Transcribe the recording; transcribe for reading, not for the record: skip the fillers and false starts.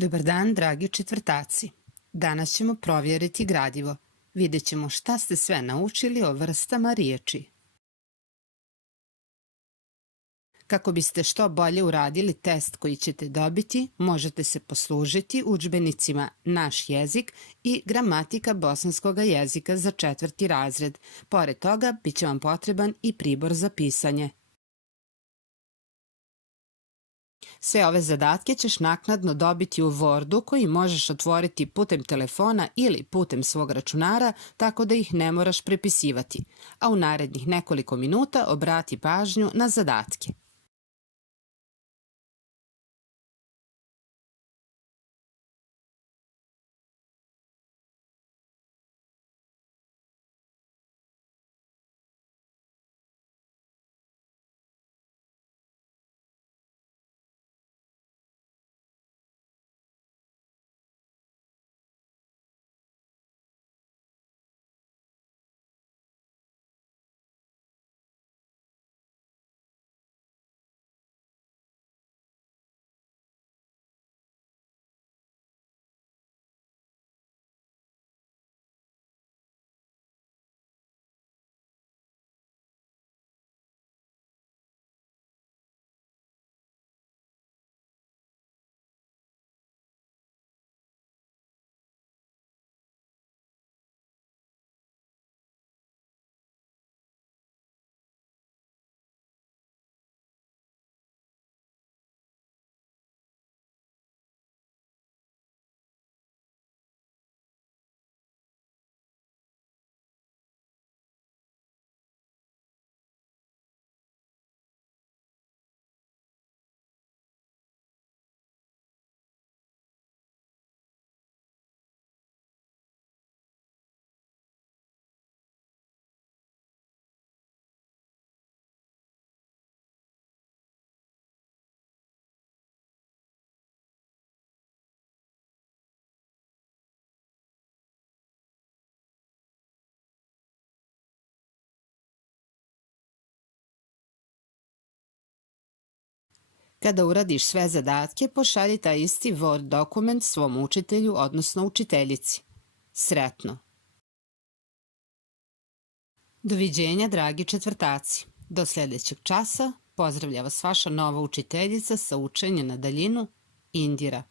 Dobar dan, dragi četvrtaci. Danas ćemo provjeriti gradivo. Vidjet ćemo šta ste sve naučili o vrstama riječi. Kako biste što bolje uradili test koji ćete dobiti, možete se poslužiti udžbenicima Naš jezik i Gramatika bosanskog jezika za 4. razred. Pored toga, bit će vam potreban i pribor za pisanje. Sve ove zadatke ćeš naknadno dobiti u Wordu koji možeš otvoriti putem telefona ili putem svog računara, tako da ih ne moraš prepisivati, a u narednih nekoliko minuta obrati pažnju na zadatke. Kada uradiš sve zadatke, pošalji taj isti Word dokument svom učitelju, odnosno učiteljici. Sretno! Doviđenja, dragi četvrtaci. Do sljedećeg časa pozdravlja vas vaša nova učiteljica sa učenja na daljinu, Indira.